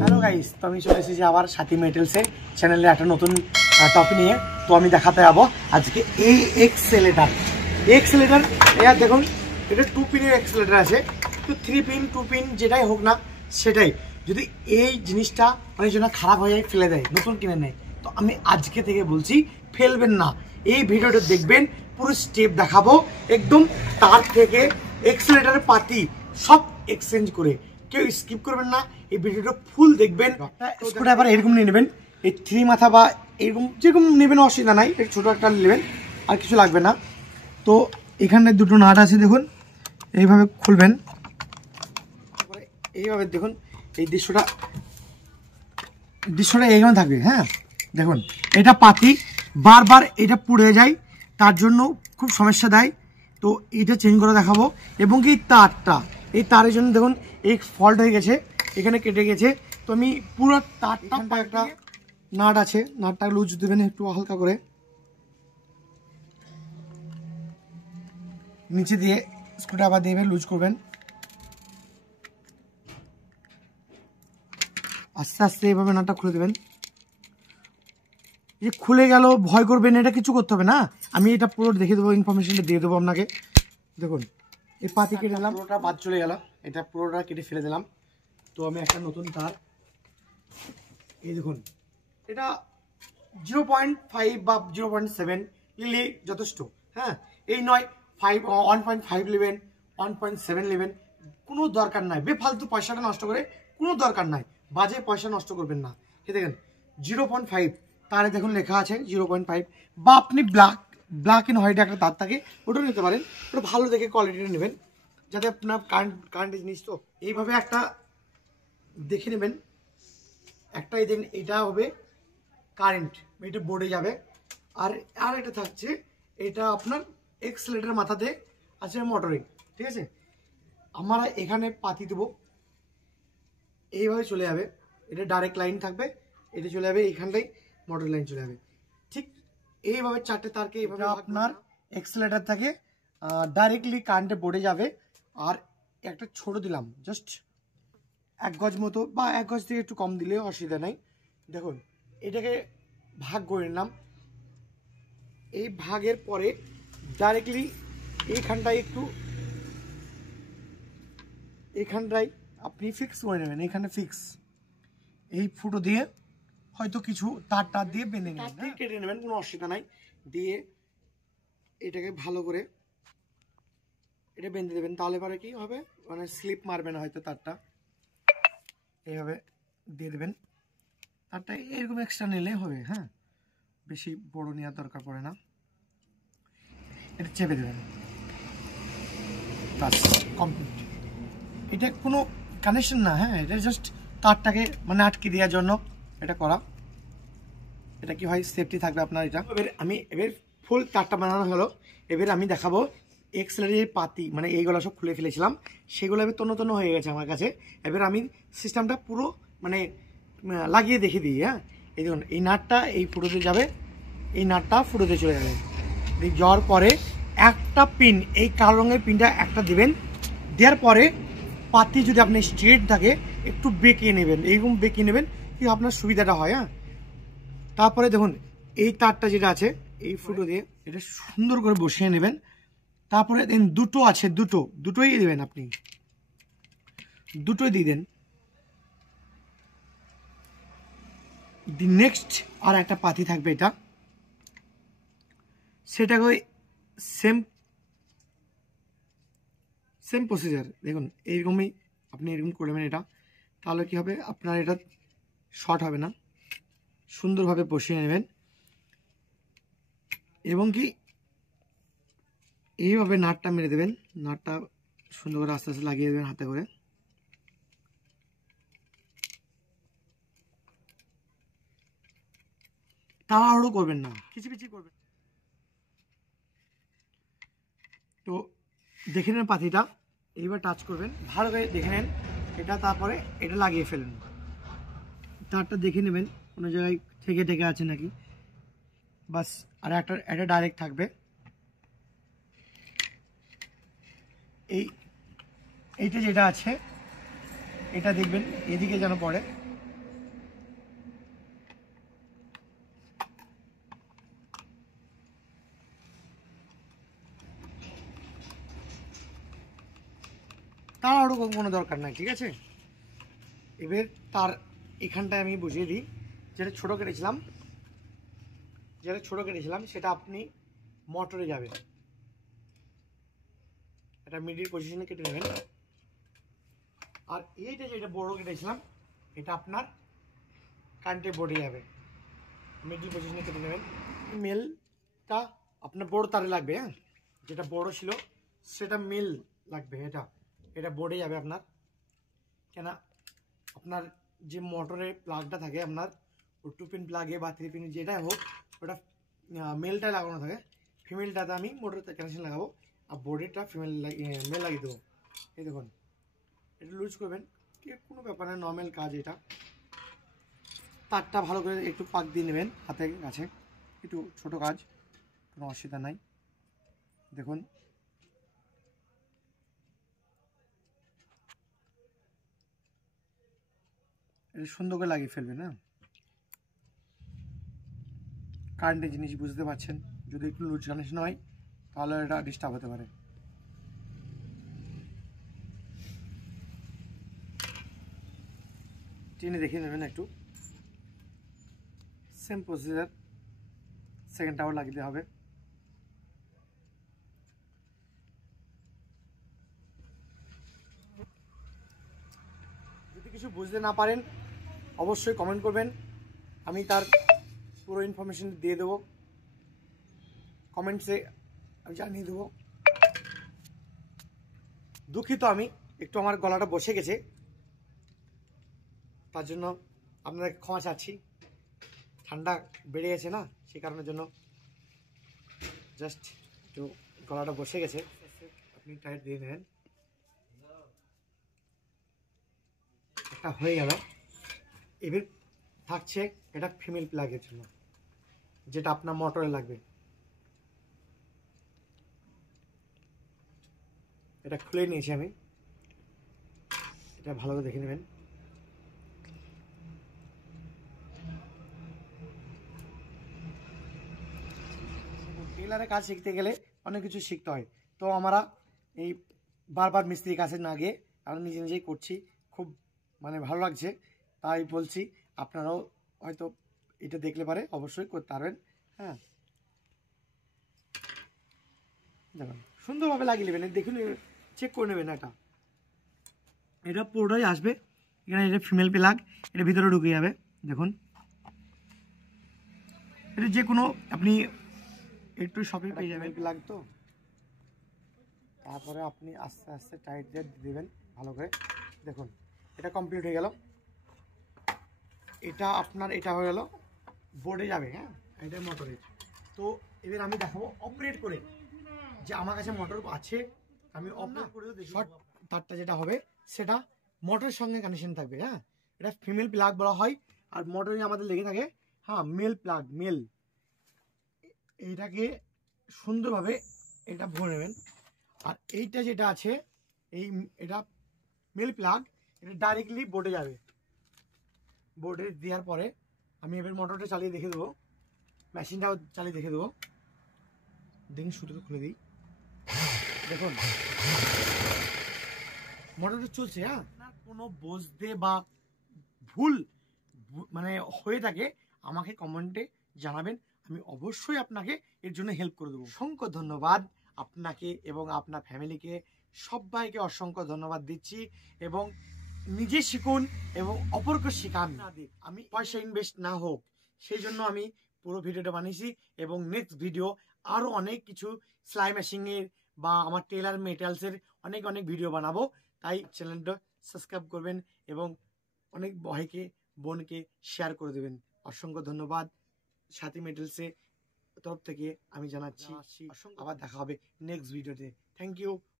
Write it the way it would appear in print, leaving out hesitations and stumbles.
Hello guys, তো আমি চলে এসেছি আবার সাথী মেটেলসের চ্যানেলে একটা নতুন টপিক নিয়ে। তো আমি দেখাতে যাবো আজকে এই এক্সেলেটার। এটা দেখুন, এটা 2 পিনের এক্সেলেটার আছে, তো 3 পিন 2 পিন যেটাই হোক না সেটাই। যদি এই জিনিসটা অনেক জন্য খারাপ হয়ে যায়, ফেলে দেয়, নতুন কিনে নেয়, তো আমি আজকে থেকে বলছি ফেলবেন না। এই ভিডিওটা দেখবেন, পুরো স্টেপ দেখাবো একদম, তার থেকে এক্সেলেটারের পাতি সব এক্সচেঞ্জ করে। কেউ স্কিপ করবেন না, এই ভিডিওটা ফুল দেখবেন। স্ক্রুড্রাইভার এরকম নিয়ে নেবেন, এই 3 মাথা বা এরকম যেরকম নেবেন, অসুবিধা নাই, একটু ছোটো একটা নেবেন, আর কিছু লাগবে না। তো এখানে দুটো নাট আছে, দেখুন এইভাবে খুলবেন, এইভাবে দেখুন এই দৃশ্যটা এইখানে থাকবে। হ্যাঁ দেখুন, এটা পাতি বারবার এটা পুড়ে যায়, তার জন্য খুব সমস্যা দেয়, তো এটা চেঞ্জ করে দেখাবো। এবং এই তারটা, এই তারের জন্য দেখুন এই ফল্ট হয়ে গেছে, এখানে কেটে গেছে, তো আমি পুরো তারটা, একটা নাট আছে, নাটটা লুজ দেবেন একটু হালকা করে, নিচে দিয়ে স্ক্রুড্রাইভার দিয়ে লুজ করবেন, আস্তে আস্তে এইভাবে নাটটা খুলে দেবেন। যে খুলে গেল ভয় করবেন, এটা কিছু করতে হবে না, আমি এটা পুরো দেখে দেবো, ইনফরমেশনটা দিয়ে দেবো আপনাকে। দেখুন এই পাতি কেটে দিলাম, পুরোটা বাদ চলে গেল, এটা পুরোটা কেটে ফেলে দিলাম। তো আমি একটা নতুন তার, এই দেখুন এটা 0.5 বা 0.7 নিলে যথেষ্ট। হ্যাঁ, এই নয় 1.5 নেবেন, 1.7 নেবেন, কোনো দরকার নাই। বেফালতু পয়সাটা নষ্ট করে কোনো দরকার নাই, বাজে পয়সা নষ্ট করবেন না। এই দেখেন 0.5 তারে দেখুন লেখা আছে 0.5, বা আপনি ব্ল্যাক এন্ড হোয়াইট একটা তার থাকে, ওটাও নিতে পারেন, ওটা ভালো দেখে কোয়ালিটিটা নেবেন, যাতে আপনার কারেন্ট জিনিস। তো এইভাবে একটা দেখে নেবেন, একটা এই দেখেন, এটা হবে কারেন্ট, এটা বোর্ডে যাবে। আর এটা থাকছে, এটা আপনার এক্সেলেটার মাথাতে আছে মোটরিং, ঠিক আছে। আমরা এখানে পাতি দেবো, এইভাবে চলে যাবে, এটা ডাইরেক্ট লাইন থাকবে, এটা চলে যাবে এইখানটাই, মোটর লাইন চলে যাবে। ঠিক এইভাবে 4টে তারকে এইভাবে আপনার এক্সেলেটার থেকে ডাইরেক্টলি কারেন্টে বোর্ডে যাবে। আর একটা ছোট দিলাম, জাস্ট 1 গজ মতো, বা 1 গজ থেকে একটু কম দিলেও অসুবিধা নাই। দেখুন এটাকে ভাগ করে নিলাম, এই ভাগের পরে ডাইরেক্টলি এইখানটায় আপনি ফিক্স করে নেবেন, এখানে ফিক্স, এই ফুটো দিয়ে হয়তো কিছু তার দিয়ে বেঁধে নেবেন, কেটে নেবেন, কোনো অসুবিধা নাই। দিয়ে এটাকে ভালো করে এটা বেঁধে দেবেন, তাহলে পরে কি হবে, মানে স্লিপ মারবে না হয়তো তারটা। এইভাবে দিয়ে দেবেন, তারটা এরকম এক্সট্রা নিলে হবে। হ্যাঁ, বেশি বড় নেওয়ার দরকার পড়ে না, এটা চেপে দেবেন, বাস কমপ্লিট। এটা কোনো কানেকশন না, হ্যাঁ, এটা জাস্ট তারটাকে মানে আটকে দেওয়ার জন্য এটা করা। এটা কি হয়, সেফটি থাকবে আপনার। এটা এবার ফুল তারটা বানানো হলো, এবার আমি দেখাবো এক্সেলেটারের পাতি, মানে এইগুলো সব খুলে ফেলেছিলাম, সেগুলো এবার তন্ন হয়ে গেছে আমার কাছে। এবার আমি সিস্টেমটা পুরো মানে লাগিয়ে দেখে দিই। হ্যাঁ, এই দেখুন, এই নাটটা এই ফুটোতে যাবে, এই নাটটা ফুটোতে চলে যাবে, যাওয়ার পরে একটা পিন, এই কালো রঙের পিনটা একটা দিবেন, দেওয়ার পরে পাতি যদি আপনার স্ট্রেট থাকে একটু বেঁকিয়ে নেবেন, এইরকম বেঁকিয়ে নেবেন, কি আপনার সুবিধাটা হয়। হ্যাঁ, তারপরে দেখুন এই তারটা যেটা আছে এই ফুটো দিয়ে এটা সুন্দর করে বসিয়ে নেবেন। তারপরে দেন দুটো আছে, দুটোই দেবেন, আপনি দুটোই দিয়ে দেন। নেক্সট আর একটা পাতি থাকবে, এটা সেটাকে সেম প্রসিজার। দেখুন এইরকমই আপনি এরকম করবেন এটা, তাহলে কি হবে, আপনার এটা শর্ট হবে না, সুন্দরভাবে বসিয়ে নেবেন। এবং কি এইভাবে নাটটা মেরে দেবেন, নাটটা সুন্দর করে আস্তে আস্তে লাগিয়ে দেবেন হাতে করে। তাড়াহুড়ো করবেন না, কিচিপিচি করবেন। তো দেখে নেন পাতিটা, এইবার টাচ করবেন, ভালো করে দেখে নেন এটা, তারপরে এটা লাগিয়ে ফেলেন। তারটা দেখে নেবেন কোনো জায়গায় থেকে আছে নাকি, বাস। আর একটা ডাইরেক্ট থাকবে, এইটা যেটা আছে এটা দেখবেন এদিকে যেন পড়ে। তার কোনো দরকার নাই, ঠিক আছে। এবার তার এখানটায় আমি বুঝিয়ে দিই, যেটা ছোট কেটেছিলাম সেটা আপনি মোটরে যাবে, এটা মিডিল পজিশনে কেটে নেবেন। আর এইটা যেটা বড় কেটেছিলাম এটা আপনার কারেন্টের বোর্ডে যাবে, মিডিল পজিশনে কেটে নেবেন। মেলটা আপনার বড় তারে লাগবে, হ্যাঁ, যেটা বড় ছিল সেটা মেল লাগবে, এটা বোর্ডে যাবে আপনার। কেন আপনার যে মোটরের প্লাগটা থাকে আপনার 2 পিন প্লাগে বা 3 পিন যেটা হোক, ওটা মেলটায় লাগানো থাকে। ফিমেলটাতে আমি মোটরের কানেকশন লাগাবো আর বোর্ডেরটা মেল লাগিয়ে দেবো। এই দেখুন, এটা লুজ করবেন, কোনো ব্যাপার না, নর্মাল কাজ এটা। তারটা ভালো করে একটু পাক দিয়ে নেবেন হাতের কাছে, একটু ছোট কাজ, কোনো অসুবিধা নাই। দেখুন এটা সুন্দর করে লাগিয়ে ফেলবেন। হ্যাঁ, কারেন্টের জিনিস বুঝতে পারছেন, যদি একটু লুজ কানেকশন হয় তাহলে এটা ডিস্টার্ব হতে পারে। টেনে দেখে নেবেন একটু, সেম প্রসিজার সেকেন্ডটাও লাগিয়ে হবে। যদি কিছু বুঝতে না পারেন অবশ্যই কমেন্ট করবেন, আমি তার পুরো ইনফরমেশন দিয়ে দেবো, কমেন্টসে আমি জানিয়ে দেবো। দুঃখিত, আমি একটু আমার গলাটা বসে গেছে, তার জন্য আপনাদের ক্ষমা চাচ্ছি। ঠান্ডা বেড়ে গেছে না, সেই কারণের জন্য জাস্ট একটু গলাটা বসে গেছে। আপনি টাইট দিয়ে নেবেন, একটা হয়ে গেল। এবার থাকছে এটা ফিমেল প্লাগের জন্য, যেটা আপনার মোটরে লাগবে। এটা খুলে নিয়েছি আমি, এটা ভালো করে দেখে নেবেন। টেলারের কাজ শিখতে গেলে অনেক কিছু শিখতে হয়, তো আমরা এই বারবার মিস্ত্রির কাছে না গিয়ে আমরা নিজে নিজেই করছি, খুব মানে ভালো লাগছে। তাই বলছি আপনারাও হয়তো এটা দেখলে পারে অবশ্যই করতে পারবেন। হ্যাঁ, দেখুন সুন্দরভাবে লাগিয়ে নেবেন, দেখুন চেক করে নেবেন। এটা পুরোটাই আসবে এখানে, এটা ফিমেল প্লাগ, এটা ভিতরে ঢুকে যাবে। দেখুন এটা যে কোনো আপনি একটু শপে পেয়ে যাবেন প্লাগ, তো তারপরে আপনি আস্তে আস্তে টাইট দিয়ে দেবেন ভালো করে। দেখুন এটা কমপ্লিট হয়ে গেল, এটা আপনার এটা হয়ে গেল বোর্ডে যাবে। হ্যাঁ, এটা মোটরে। তো এবার আমি দেখাবো অপারেট করে, যে আমার কাছে মোটর আছে, আমি অপারেট করে শর্ট তারটা যেটা হবে সেটা মোটরের সঙ্গে কানেকশন থাকবে। হ্যাঁ, এটা ফিমেল প্লাগ বলা হয়, আর মোটরে আমাদের লেগে থাকে হ্যাঁ মেল প্লাগ, মেল। এইটাকে সুন্দরভাবে এটা ভরে নেবেন। আর এইটা যেটা আছে এটা মেল প্লাগ, এটা ডাইরেক্টলি বোর্ডে যাবে। বোর্ডে দেওয়ার পরে আমি এবার মোটরটা চালিয়ে দেখে দেবো, মেশিনটাও চালিয়ে দেখে দেবো। দেখুন সুতোটা খুলে দিই, দেখুন মোটরটা চলছে। হ্যাঁ, আপনার কোনো বুঝতে বা ভুল মানে হয়ে থাকে আমাকে কমেন্টে জানাবেন, আমি অবশ্যই আপনাকে এর জন্য হেল্প করে দেবো। অসংখ্য ধন্যবাদ আপনাকে এবং আপনার ফ্যামিলিকে, সবাইকে অসংখ্য ধন্যবাদ দিচ্ছি। এবং নিজে শিখুন এবং অপরকে শেখান। আমি পয়সা ইনভেস্ট না হোক সেই জন্য আমি পুরো ভিডিওটা বানিয়েছি, এবং নেক্সট ভিডিও আরও অনেক কিছু সেলাই মেশিনের বা আমার টেলার মেটেরিয়ালসের অনেক অনেক ভিডিও বানাবো। তাই চ্যানেলটা সাবস্ক্রাইব করবেন এবং অনেক ভাইকে বোনকে শেয়ার করে দেবেন। অসংখ্য ধন্যবাদ সাথী মেটেরিয়ালসের তরফ থেকে আমি জানাচ্ছি। আবার দেখা হবে নেক্সট ভিডিওতে। Thank you.